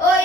oi.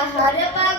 हर पर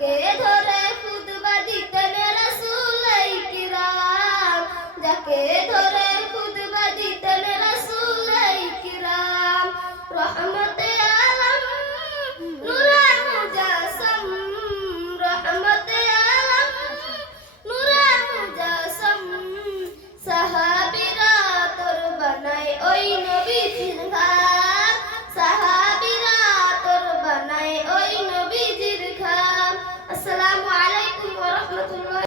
que